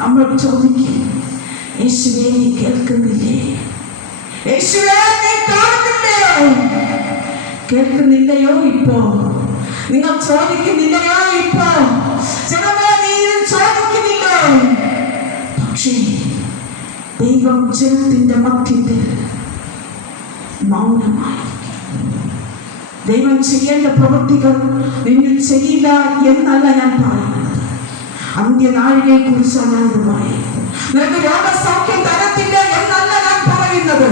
നമ്മൾ ചോദിക്കും, യേശുവേ നീ കേൾക്കുന്നില്ലേ? യേശുവേ നീ കാണുന്നില്ലയോ? കേൾക്കുന്നില്ലയോ? ഇപ്പോ നിങ്ങൾ ചോദിക്കുന്നില്ലയോ? ഇപ്പോ ജനമേ നീ ചോദിക്കുന്നില്ലോ. പക്ഷേ ദൈവം ജനത്തിന്റെ മധ്യത്തിൽ മൗനമായി. ദൈവം ചെയ്യേണ്ട പ്രവൃത്തികൾ നിങ്ങൾ ചെയ്യില്ല എന്നല്ല ഞാൻ പറയുന്നത്. അന്ത്യനാഴികയെ കുറിച്ചാണ് ഞാൻ ഇത് പറയുന്നത്. നിനക്ക് രോഗസൗഖ്യം തരത്തില്ല എന്നല്ല ഞാൻ പറയുന്നത്.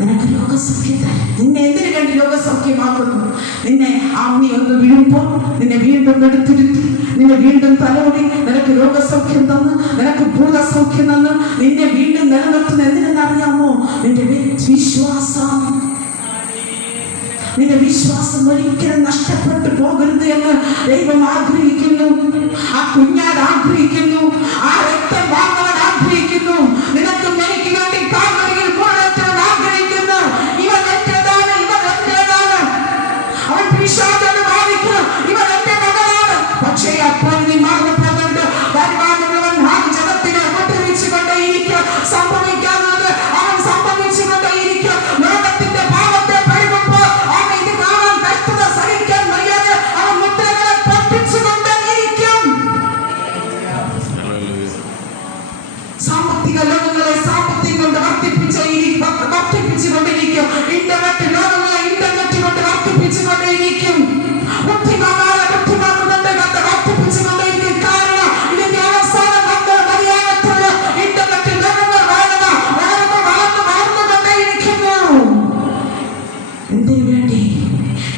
നിനക്ക് രോഗസൗഖ്യം തരും. നിന്നെ എന്തിനു വേണ്ടി രോഗസൗഖ്യമാക്കുന്നു? നിന്നെ ആമ്മി ഒന്ന് വീഴുമ്പോൾ നിന്നെ വീണ്ടും എടുത്തിരുത്തി, നിന്നെ വീണ്ടും തലോടി നിനക്ക് രോഗസൗഖ്യം തന്ന്, നിനക്ക് ഭൂതസൗഖ്യം തന്ന് നിന്നെ വീണ്ടും നിലനിർത്തുന്ന എന്തിനെന്നറിയാമോ? നിന്റെ വിശ്വാസം. നിന്റെ വിശ്വാസം ഒരിക്കലും നഷ്ടപ്പെട്ടു പോകരുത് എന്ന് ദൈവം ആഗ്രഹിക്കുന്നു. ആ കുഞ്ഞാട് ആഗ്രഹിക്കുന്നു. ആ രക്തം വാങ്ങാൻ ആഗ്രഹിക്കുന്നു. നിനക്ക് എനിക്ക് വേണ്ടി കാൽവരിയിൽ മുഴക്കാൻ ആഗ്രഹിക്കുന്നു. ഇവൻ എന്റേതാണ്, ഇവൻ എന്റേതാണ്. അവൻ പിശാചിനെ ബാധിക്കുന്നു. ഇവൻ എന്റെ മകളാണ്. പക്ഷേ അപ്പോൾ നീ മറന്നു പോകരുത്. വരുവാനുള്ളവൻ ജനത്തിനെ ഒട്ടുവീച്ചുകൊണ്ടേയിരിക്കും. സംഭവിക്കാവുന്നത് അവൻ സംഭവിച്ചുകൊണ്ടേയിരിക്കും. ലോകത്തിന്റെ പാപത്തെ പെരുകുമ്പോൾ അവൻ ഇത് കാണാൻ കഷ്ടത സഹിക്കാൻ വയ്യാതെ അവൻ മുദ്രകളെ പൊട്ടിച്ചുകൊണ്ടേയിരിക്കും. സാമ്പത്തിക ലോകങ്ങളെ സാമ്പത്തികം കൊണ്ട് വർദ്ധിപ്പിച്ചുകൊണ്ടിരിക്കും. ഇന്റർനെറ്റ് ലോകങ്ങളെ ഇന്റർനെറ്റ് കൊണ്ട് വർദ്ധിപ്പിച്ചുകൊണ്ടേയിരിക്കും. ബുദ്ധിമാന്മാരെ ബുദ്ധിമാന്മാരുടെ വർദ്ധിപ്പിച്ചുകൊണ്ടേയിരിക്കും. കാരണം ഇതിന്റെ അവസാനം വന്ന് മര്യാദക്കുള്ള ഇന്റർനെറ്റ് ലോകങ്ങൾ വളർന്നുകൊണ്ടേയിരിക്കുന്നു. എന്തിനു വേണ്ടി?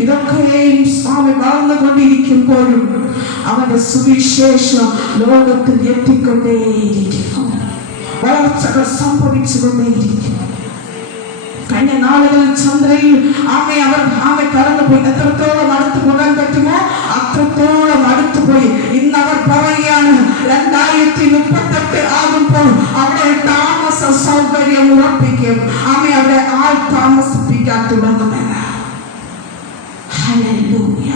ഇതൊക്കെയും സ്വാമി വളർന്നുകൊണ്ടിരിക്കുമ്പോഴും അവന്റെ സുവിശേഷം ലോകത്തിൽ എത്തിക്കൊണ്ടേയിരിക്കുന്നു. വളർച്ചകൾ സംഭവിച്ചുകൊണ്ടേയിരിക്കും. കഴിഞ്ഞ നാളുകളിൽ ചന്ദ്രയിൽ ആമെ കടന്നുപോയി. എത്രത്തോളം അടുത്തു പോകാൻ പറ്റുമോ അത്രത്തോളം അടുത്തുപോയി. ഇന്ന് അവർ പറയുകയാണ് 2038 ആകുമ്പോൾ അവിടെ താമസ സൗകര്യം ഉറപ്പിക്കും. അവിടെ ആൾ താമസിപ്പിക്കാൻ തുടങ്ങുമെന്ന്. ഹല്ലേലൂയ.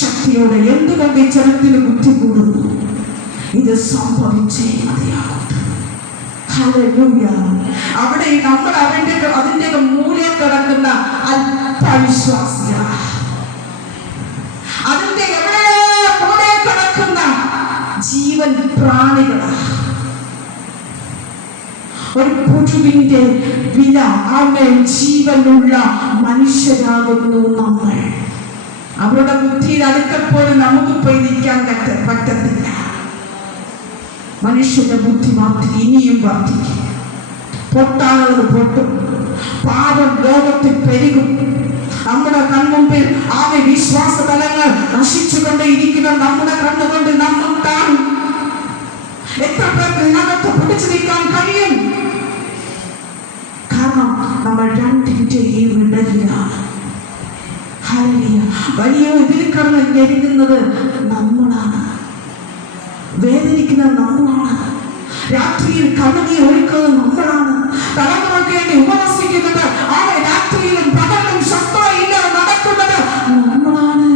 ശക്തിയോടെ എന്തുകൊണ്ട് ഈ ജനത്തിന് ബുദ്ധി കൂടുന്നു? ഇത് സംഭവിച്ചേ മതിയാകും. ഹല്ലേലൂയ. അവിടെ നമ്മൾ അതിന്റെ മൂലയിൽ കിടക്കുന്ന അല്പവിശ്വാസികളാണ്. അതിന്റെ എവിടെ മൂലയിൽ കിടക്കുന്ന ജീവൻ പ്രാണികളാണ്. ഒരു പുഴുവിന്റെ വില ജീവനുള്ള മനുഷ്യരാകുന്നു നമ്മൾ. അവരുടെ ബുദ്ധിയിൽ അടുക്കപ്പോലും നമുക്ക് പോയി നിൽക്കാൻ പറ്റത്തില്ല. മനുഷ്യന്റെ ബുദ്ധി ഇനിയും വർദ്ധിക്കും. പൊട്ടാനുള്ളത് പൊട്ടും. പാപം ലോകത്തിൽ പെരുകും. നമ്മുടെ കൺമുമ്പിൽ വിശ്വാസ തലങ്ങൾ നശിച്ചുകൊണ്ടേയിരിക്കുന്ന നമ്മുടെ കണ്ണുകൊണ്ട് നമ്മൾ കാണും. എത്ര പേർക്ക് ഇതിനകത്ത് പിടിച്ചു നിൽക്കാൻ കഴിയും? കാരണം നമ്മൾ രണ്ടിന്റെയും ഇടയിലാണ്. വലിയ ഇതിൽ കടന്ന് ഞെരുങ്ങുന്നത് നമ്മളാണ്. വേദനിക്കുന്നത് നമ്മളാണ്. രാത്രിയിൽ കണ്ണുനീർ ഒഴുക്കുന്നത് നമ്മളാണ്. തലമുറയ്ക്ക് വേണ്ടി ഉപവസിക്കുന്നത് രാത്രിയിലും പകലും ശബ്ദമില്ലാതെ നടക്കുന്നത് നമ്മളാണ്.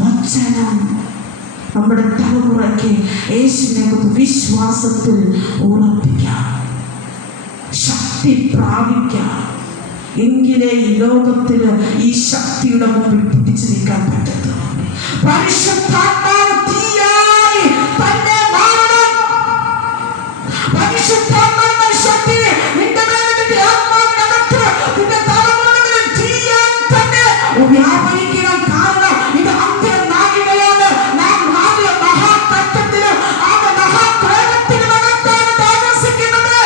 വചനം നമ്മുടെ തലമുറയ്ക്ക് യേശുവിനെ വിശ്വാസത്തിൽ ഉറപ്പിക്കാം, ശക്തി പ്രാപിക്കാം. എങ്കിലേ ഈ ലോകത്തിന് ഈ ശക്തിയുടെ മുമ്പിൽ പിടിച്ചു നിൽക്കാൻ പറ്റത്തുള്ളൂ. പരിശുദ്ധാത്മാവ് തീയായി തന്നെ മാറണം. പരിശുദ്ധാത്മാവിന്റെ ശക്തി നിന്റെ മേലിന്റെ ആത്മാവിനകത്ത് നിന്റെ തലമുറകളിൽ തീയായി തന്നെ വ്യാപരിക്കണം. കാരണം ഇത് അന്ത്യനാഴികയാണ്. നാം മഹാതത്വത്തിന് മഹാപ്രേമത്തിനകത്താണ് താമസിക്കുന്നത്.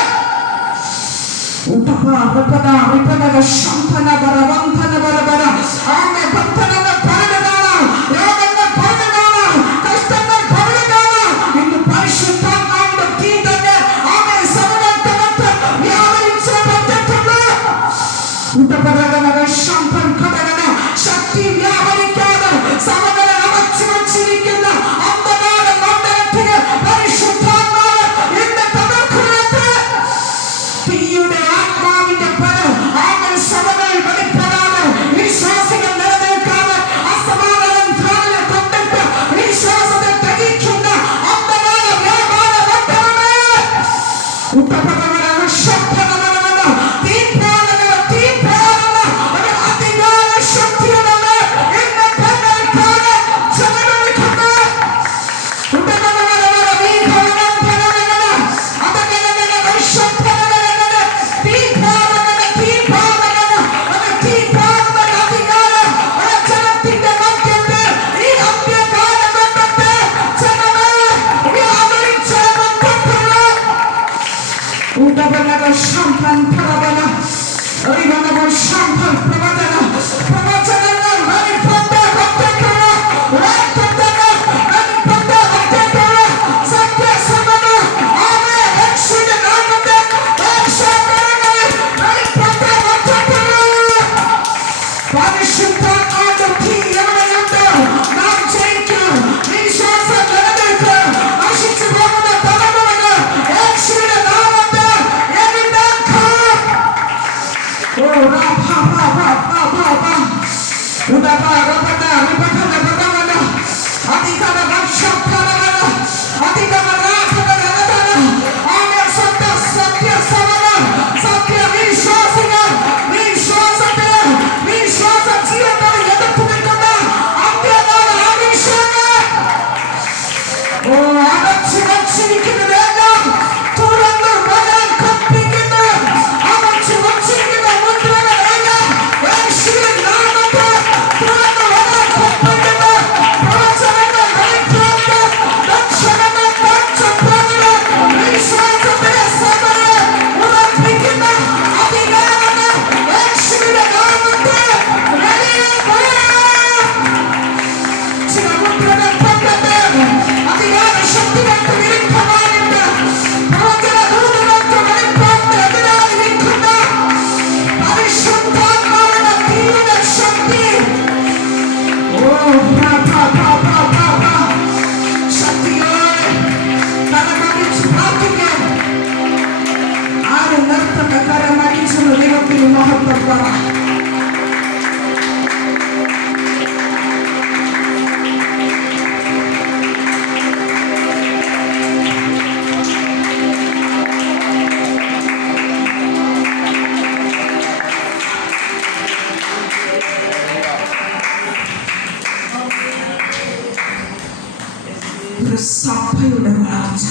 സഭയുടെ വളർച്ച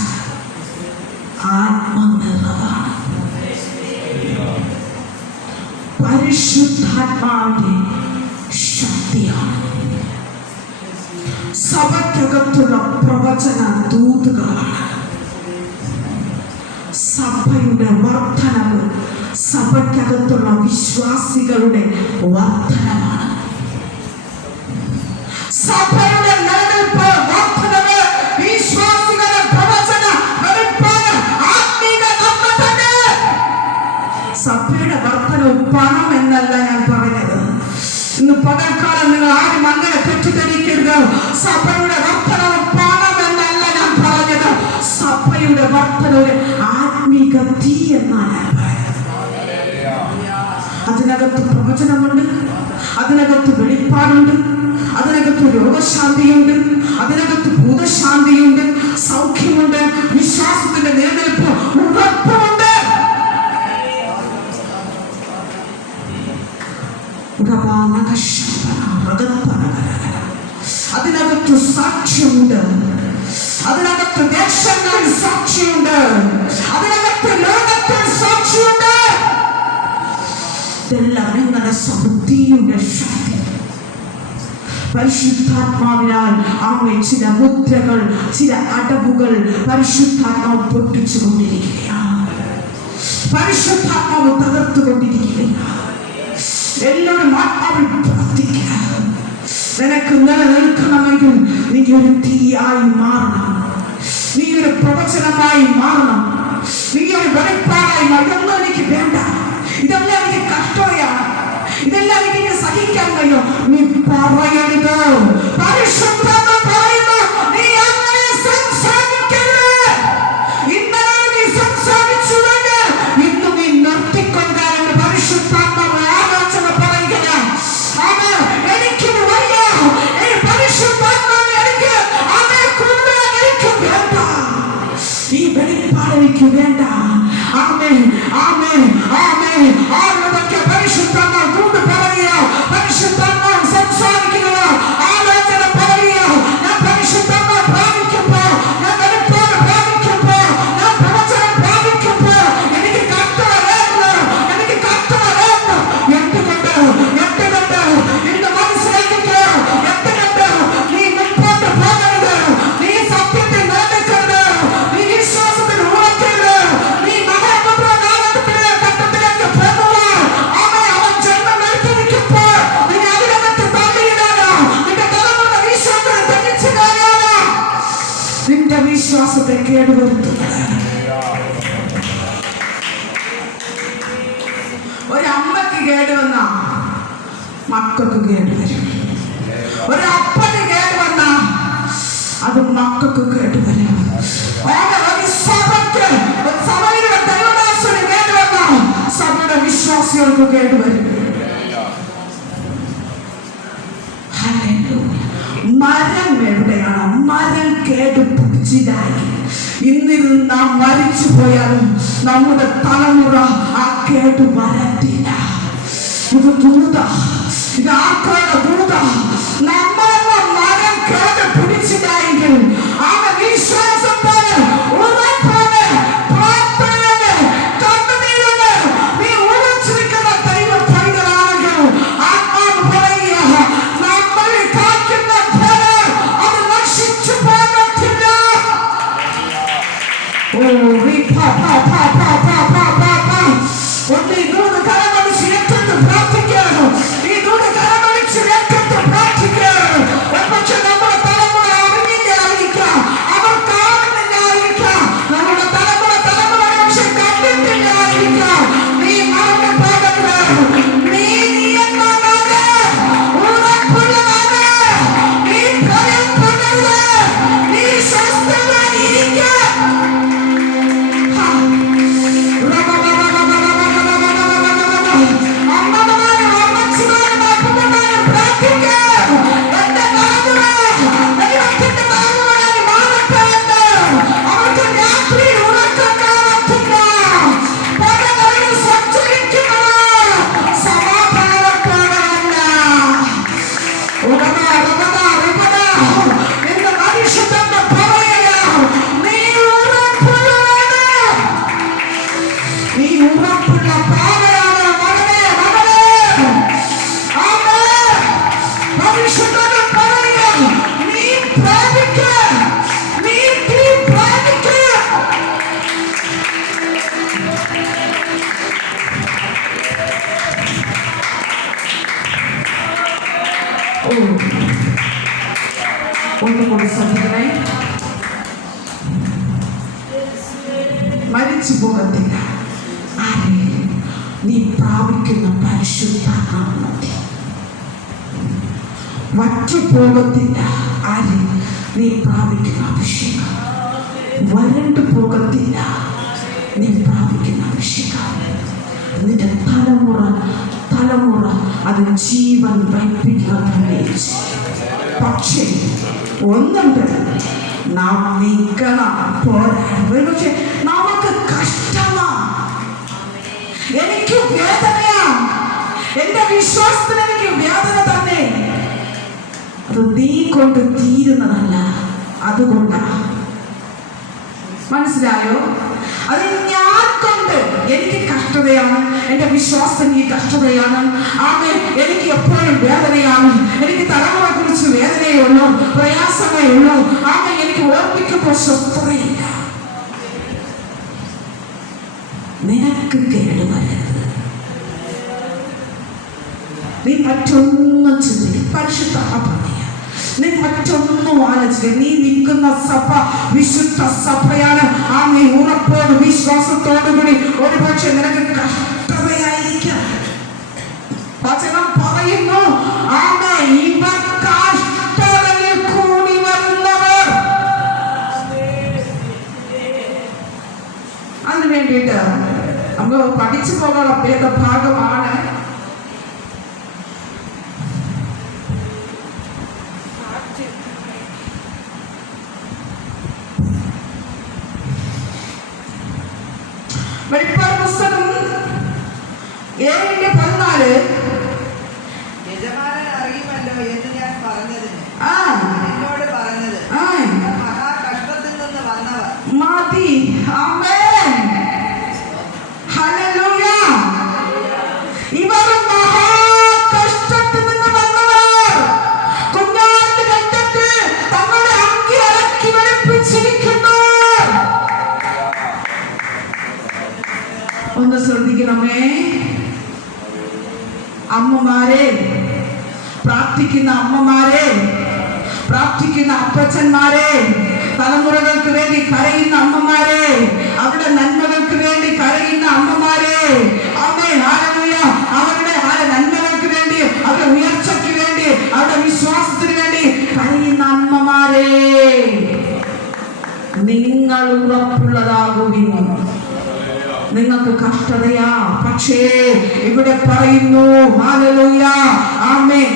ആത്മനിറവാണ്. പരിശുദ്ധാത്മാവിന്റെ ശക്തിയാണ്. സഭയ്ക്കകത്തുള്ള പ്രവചന ദൂതുകളാണ്. സഭയുടെ വർധനവ് സഭയ്ക്കകത്തുള്ള വിശ്വാസികളുടെ വർധനമാണ്. സഭയുടെ നിലനിൽപ്പ് വർധനവ് വിശ്വാസികളുടെ പ്രവചന വെളിപ്പാട് ആത്മീക നന്മ തന്നെ. സഭയുടെ വർധനവ് പണം എന്നല്ല ഞാൻ പറഞ്ഞത്. ഇന്ന് പകൽക്കാലം നിങ്ങൾ ആരും അങ്ങനെ തെറ്റിദ്ധരിക്കരുത്. സഭയുടെ വർധനവ് പണം എന്നല്ല ഞാൻ പറഞ്ഞത്. സഭയുടെ വർധനവ് ആത്മീക തീ എന്നാണ് ഞാൻ പറയുന്നത്. അതിനകത്ത് പ്രവചനമുണ്ട്, അതിനകത്ത് വെളിപ്പാടുണ്ട്, അതിനകത്ത് രോഗശാന്തിയുണ്ട്, അതിനകത്ത് ഭൂതശാന്തിയുണ്ട്, സൗഖ്യമുണ്ട്, വിശ്വാസത്തിന്റെ നിലനിൽപ്പ് ഉറപ്പുണ്ട്. അതിനകത്ത് സാക്ഷ്യമുണ്ട്, അതിനകത്ത് ദേശങ്ങളിൽ സാക്ഷിയുണ്ട്, അതിനകത്ത് ലോകത്തിൽ സാക്ഷിയുണ്ട്. ഇതെല്ലാം നിങ്ങളുടെ സമൃദ്ധിയുടെ ശക്തി. പരിശുദ്ധാത്മാവിനാൽ ആമേ ചില മുദ്രകൾ, ചില അടവുകൾ പരിശുദ്ധാത്മാവ് പൊട്ടിച്ചുകൊണ്ടിരിക്കുകയാണ്. പരിശുദ്ധാത്മാവ് തകർത്തുകൊണ്ടിരിക്കുകയാണ്. എല്ലാവരും ആത്മാവിൽ പ്രാർത്ഥിക്കുക. നിനക്ക് നിലനിൽക്കണമെങ്കിൽ നീ ഒരു തീയായി മാറണം, നീ ഒരു പ്രവചനമായി മാറണം, നീ ഒരു വെളിപ്പാടായി മാറണം. ഇതൊന്നും എനിക്ക് വേണ്ട, ഇതെല്ലാം എനിക്ക് കഷ്ടമാണ്, ഇതെല്ലാം എനിക്ക് സഹിക്കാൻ കഴിയും. നീ പറയരുത്. പരിശുദ്ധാത്മാവ് പറയുന്നു, നീ അങ്ങനെ സംസാരിക്കരുത്. ഇന്നലെ നീ സംസാരിച്ചുവെങ്കിൽ ഇന്ന് നീ നിർത്തിക്കൊണ്ടാണ് പരിശുദ്ധാത്മാവ് ആലോചന പറയുകയാണ്. എനിക്ക് വയ്യ, പരിശുദ്ധാത്മാവ് എനിക്ക് അതേ കൂടുതൽ എനിക്ക് വേണ്ട, ഈ വെളിപ്പാട് എനിക്ക് വേണ്ട. ആമേൻ, ആമേൻ, ആമേൻ. ആരോടൊക്കെ പരിശുദ്ധാത്മാവ് കൊണ്ട് പറയുക, പരിശുദ്ധാത്മാവ് സംസാരിക്കുക, ആലോചന പറയുക. ഞാൻ പരിശുദ്ധാത്മാവ് പ്രാപിക്കുമ്പോ, ഞാൻ വെളിപ്പാട് പ്രാപിക്കുമ്പോ, ഞാൻ പ്രവചനം പ്രാപിക്കുമ്പോ എനിക്ക് കർത്താവേന്ന്, എനിക്ക് കർത്താവേന്ന്. എന്തുകൊണ്ട് ഇന്ന് മനസ്സിലാക്കിക്കോ. എന്തുകൊണ്ട് നീ മുമ്പോട്ട് പോകരുത്, നീ സത്യത്തിൽ നടക്കരുത്, നീ വിശ്വാസത്തിൽ ഉറക്കരുത്, നീ മഹാപുത്രൻ വിശ്വാസത്തെ കേടുവരുത്തുന്നത്. ഒരമ്മക്ക് കേടുവന്ന മക്കൾക്ക് കേടുവരും. ഒരപ്പന് കേടുവന്ന അത് മക്കൾക്ക് കേടുവരും. സഭയുടെ ദൈവദാസന് കേടുവന്ന സഭയുടെ വിശ്വാസികൾക്ക് കേടുവരും. മരം എവിടെയാണ്? മരം കേടുപിടിച്ചതായി ഇന്നിരുന്ന് നാം മരിച്ചു പോയാലും നമ്മുടെ തലമുറ ആ കേടു വരത്തില്ല. ഇത് ദൂത, ഇത് ആർക്കാണ് ദൂത? നമ്മളുടെ മരം കേട് പിടിച്ചതായെങ്കിൽ ആ വിശ്വാസത്തോടെ ഉറപ്പോടെ പ്രാർത്ഥനയോടെ കണ്ണുനീരോടെ നീ ഉറച്ചിരിക്കുന്ന ദൈവ പൈതലാണെങ്കിൽ ആത്മാവ് പറയുക, നമ്മൾ കാക്കുന്ന ഫലം അത് നശിച്ചു പോകത്തില്ല. ഒന്ന് ഇന്നൂന്ന് കരമടിച്ച് ഏറ്റെടുത്ത് പ്രാർത്ഥിക്കണം. ഇന്നൂന്ന് കരമടിച്ച് ഏറ്റെടുത്ത് പ്രാർത്ഥിക്കണം. പക്ഷെ നമ്മുടെ തലമുറ അറിഞ്ഞില്ലായിരിക്കാം, അവർ കാണുന്നില്ലായിരിക്കാം, നമ്മുടെ തലമുറ പക്ഷെ കണ്ടിട്ടില്ലായിരിക്കാം. നീ മറന്നു പോകരുത്. നീ എന്നതാണ് ഉറപ്പുള്ളതാണ്. നീ ഭയപ്പെടരുത്. നീ സ്വസ്ഥമായിരിക്കുക. ഒന്നുകൂടി ശ്രദ്ധിക്കണേ. മരിച്ചു പോകത്തില്ല ആരെ? നീ പ്രാപിക്കുന്ന പരിശുദ്ധാത്മാവിനെ. വറ്റുപോകത്തില്ല ആരെ? നീ പ്രാപിക്കുന്ന അഭിഷേകം. വരണ്ടു പോകത്തില്ല നീ പ്രാപിക്കുന്ന അഭിഷേകം. നിന്റെ തലമുറ അത് ജീവൻ വൈപ്പിക്കുക തന്നെ. പക്ഷേ ഒന്നുണ്ട്, നാം നീക്കണം. പക്ഷെ നമുക്ക് കഷ്ടമാ, എനിക്ക് വേദനയാ, എന്റെ വിശ്വാസത്തിന് എനിക്ക് വേദന തന്നെ. അത് നീ കൊണ്ട് തീരുന്നതല്ല, അതുകൊണ്ടാ. മനസ്സിലായോ? അത് ഞാൻ കൊണ്ട് എനിക്ക് കഷ്ടതയാണ്, എന്റെ വിശ്വാസത്തിന് ഈ കഷ്ടതയാണ്. ആമേൻ. എനിക്ക് എപ്പോഴും വേദനയാണ്, എനിക്ക് തലമുറ കുറിച്ച് വേദനയേ ഉള്ളൂ, പ്രയാസമേ ഉള്ളൂ. ആമേൻ. എനിക്ക് ഓർമ്മിക്കുമ്പോൾ സ്വസ്ഥതയില്ല. നിനക്ക് കേടുവരരുത്. നീ മറ്റൊന്നും ചിന്തിക്കും. പരിശുദ്ധ നീ മറ്റൊന്നും ആലോചിക്കുക. നീ നിൽക്കുന്ന സഭ വിശുദ്ധ സഭയാണ്. ആ നീ ഉറപ്പോട് വിശ്വാസത്തോടു കൂടി ഒരുപക്ഷെ നിനക്ക് കഷ്ടതയായിരിക്കാം. വചനം പറയുന്നു, ഇവർ കഷ്ടതയിൽ കൂടി വരുന്നവർ. അതിനു വേണ്ടിയിട്ട് നമുക്ക് പഠിച്ചു പോകാനുള്ള ഭേദഭാഗമാണ് വെളിപ്പാട് പുസ്തകം 7:14. യജമാനൻ അറിയുമല്ലോ എന്ന് ഞാൻ പറഞ്ഞതിന് എന്നോട് പറഞ്ഞത് മഹാകഷ്ടത്തിൽ നിന്ന് വന്നവർ മതി. ആമേൻ. ഹല്ലേലൂയ. ഇവർ മഹാകഷ്ടത്തിൽ നിന്ന് വന്നവർ. കുഞ്ഞാടിന്റെ രക്തത്തിൽ തങ്ങളുടെ അങ്കി അലക്കി വെളുപ്പിച്ചിരിക്കുന്നു. ഒന്ന് ശ്രദ്ധിക്കണമേ അമ്മമാരെ, പ്രാർത്ഥിക്കുന്ന അമ്മമാരെ, പ്രാർത്ഥിക്കുന്ന അപ്പച്ചന്മാരെ, തലമുറകൾക്ക് വേണ്ടി കരയുന്ന അമ്മമാരെ, അവരുടെ നന്മകൾക്ക് വേണ്ടി കരയുന്ന അമ്മമാരെ, ആമേൻ, ഹല്ലേലൂയ, അവരുടെ നന്മകൾക്ക് വേണ്ടി, അവരുടെ ഉയർച്ചയ്ക്ക് വേണ്ടി, അവരുടെ വിശ്വാസത്തിന് വേണ്ടി കരയുന്ന അമ്മമാരെ, നിങ്ങൾ ഉറപ്പുള്ളതാകുവിൻ. നിങ്ങൾക്ക് കഷ്ടതയാ, പക്ഷേ ഇവിടെ പറയുന്നു, ഹല്ലേലൂയ, ആമേൻ,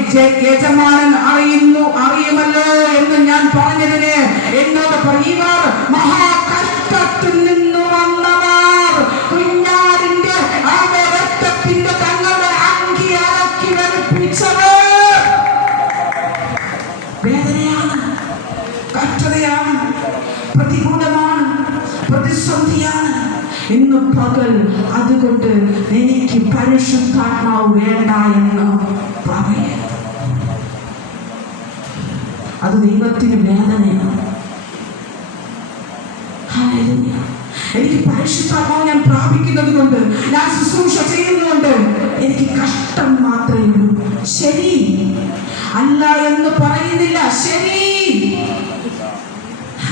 യജമാനൻ അറിയുമല്ലോ എന്ന് ഞാൻ പറഞ്ഞതിന് എന്നോട് പറയുവാർ, മഹാകഷ്ടത്തിൽ നിന്ന് വന്നവർ കുഞ്ഞാടിന്റെ രക്തത്തിന്റെ തങ്ങളുടെ അങ്കി അലക്കി വെളുപ്പിച്ചവർ. വേദനയാണ്, കഷ്ടതയാണ്, പ്രതികൂലമാണ്, പ്രതിസന്ധിയാണ് ഇന്ന് പകൽ. അതുകൊണ്ട് എനിക്ക് പരിശുദ്ധാത്മാവ് വേണ്ട എന്ന് പറയരുത്. അത് ദൈവത്തിന് വേദനയാണ്. ഹല്ലേലൂയ. എനിക്ക് പരിശുദ്ധാത്മാവ് ഞാൻ പ്രാപിക്കുന്നത് കൊണ്ട്, ഞാൻ ശുശ്രൂഷ ചെയ്യുന്നുണ്ട്, എനിക്ക് കഷ്ടം മാത്രമേ ഉള്ളൂ. ശരി, അല്ല എന്ന് പറയുന്നില്ല. ശരി,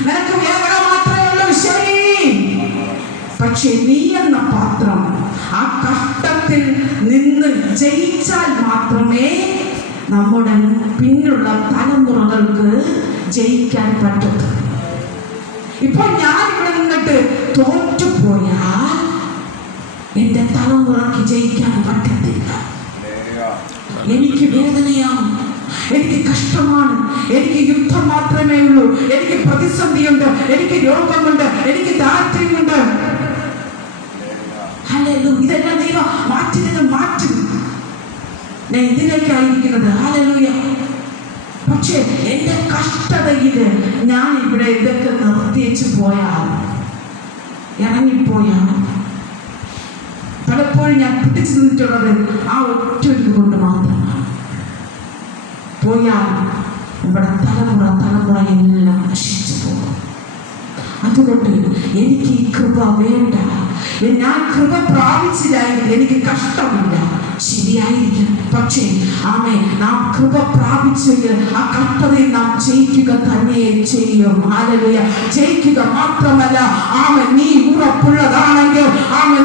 നിനക്ക് വേദന മാത്രമേ ഉള്ളൂ. ശരി, പക്ഷെ നീ എന്ന പാത്രം ആ കഷ്ടത്തിൽ നിന്ന് ജയിച്ചാൽ മാത്രമേ നമ്മുടെ പിന്നുള്ള തലമുറകൾക്ക് ജയിക്കാൻ പറ്റത്തുള്ളൂ. ഇപ്പോൾ ഞാൻ ഇവിടെ നിന്നിട്ട് തോറ്റുപോയാൽ എന്റെ തലമുറക്ക് ജയിക്കാൻ പറ്റത്തില്ല. എനിക്ക് വേദനയാണ്, എനിക്ക് കഷ്ടമാണ്, എനിക്ക് യുദ്ധം മാത്രമേ ഉള്ളൂ, എനിക്ക് പ്രതിസന്ധിയുണ്ട്, എനിക്ക് രോഗമുണ്ട്, എനിക്ക് ദാരിദ്ര്യമുണ്ട്. ഹല്ലേലൂയ. ഇതെല്ലാം ദൈവം മാറ്റും. ഞാൻ ഇതിലേക്കായിരിക്കുന്നത്. ഹല്ലേലൂയ. പക്ഷേ എന്റെ കഷ്ടതയിൽ ഞാൻ ഇവിടെ ഇതൊക്കെ നിർത്തിച്ചു പോയാൽ, ഇറങ്ങിപ്പോയാൽ, പലപ്പോഴും ഞാൻ പിടിച്ചു നിന്നിട്ടുള്ളത് ആ ഒറ്റൊരു കൊണ്ട് മാത്രമാണ്. പോയാൽ നമ്മുടെ തലമുറ എല്ലാം നശിച്ചു പോകും. അതുകൊണ്ട് എനിക്ക് ഈ കൃപ വേണ്ട. ഞാൻ കൃപ പ്രാപിച്ചില്ലായെങ്കിൽ എനിക്ക് കഷ്ടമില്ല, ശരിയായിരിക്കും. പക്ഷേ നാം കൃപ പ്രാപിച്ചെങ്കിൽ ആ കഷ്ടതയിൽ നാം ജയിക്കുക തന്നെ ചെയ്യും. ഹല്ലേലൂയ. ജയിക്കുക മാത്രമല്ല, നീ ഉറപ്പുള്ളതാണെങ്കിൽ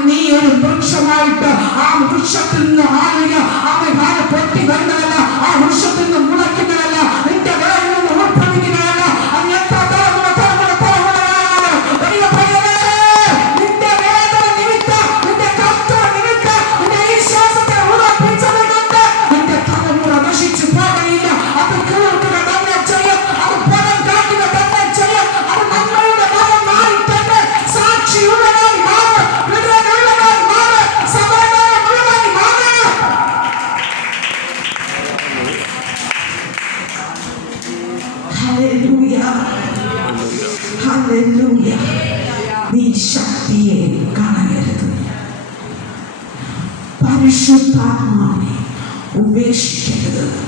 നീ ഒരു വൃക്ഷമായിട്ട് ആ വൃക്ഷത്തിൽ നിന്ന് പൊട്ടി വരുന്നതല്ല, ആ വൃക്ഷത്തിൽ നിന്ന് മുളയ്ക്കുന്നതല്ല, നിന്റെ വേരിൽ നിന്ന് ഉൾപ്പെടുന്നതല്ല. അത് എത്ര നീ ശക്തിയെ കളയരുത്. പരിശുദ്ധാത്മാവിനെ ഉപേക്ഷിക്കരുത്.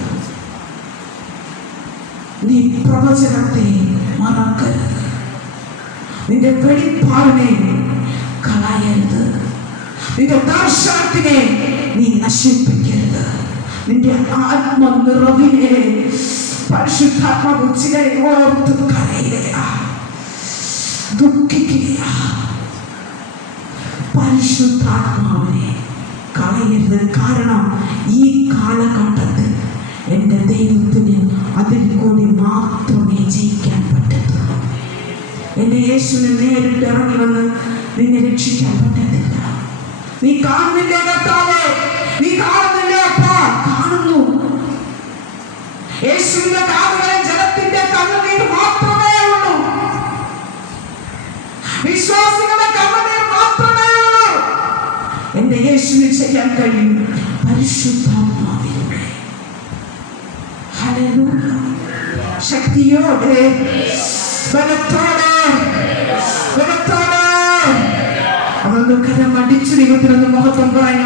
നീ പ്രവചനത്തെ മറക്കരുത്. നിന്റെ വെളിപ്പാടിനെ കളയരുത്. നിന്റെ ദർശനത്തിനെ നീ നശിപ്പിക്കരുത്. നിന്റെ ആത്മനിറവിനെ പരിശുദ്ധാത്മാവ് ചിലരെ ഓർത്ത് കരയുക, ദുഃഖിക്കുക. പരിശുദ്ധാത്മാവിനെ കളയരുത്. കാരണം ഈ കാലഘട്ടത്തിൽ എൻ്റെ ദൈവത്തിന് അതിൽ കൂടി മാത്രമേ ജയിക്കാൻ പറ്റത്തുള്ളൂ. എൻ്റെ യേശുവിനെ നേരിട്ട് ഇറങ്ങി വന്ന് നിന്നെ രക്ഷിക്കാൻ പറ്റത്തില്ല. നീ കാണുന്നില്ലേ കർത്താവേ? നീ കാണുന്നില്ലേ അപ്പാ? കാണുന്നു. യേശുവിന്റെ കാതുകളിൽ ജനത്തിന്റെ കണ്ണുനീർ മാത്രമേ ഉള്ളൂ. വിശ്വാസികളുടെ കണ്ണുനീർ മാത്രമേ ഉള്ളൂ. എന്റെ യേശുവിന് ചെയ്യാൻ കഴിയും പരിശുദ്ധാത്മാവിലൂടെ. ഹല്ലേലൂയ. ശക്തിയോടെ, ബലത്തോടെ അതൊന്ന് കരം അടിച്ചു ദൈവത്തിനൊന്ന് മഹത്വം പറയാൻ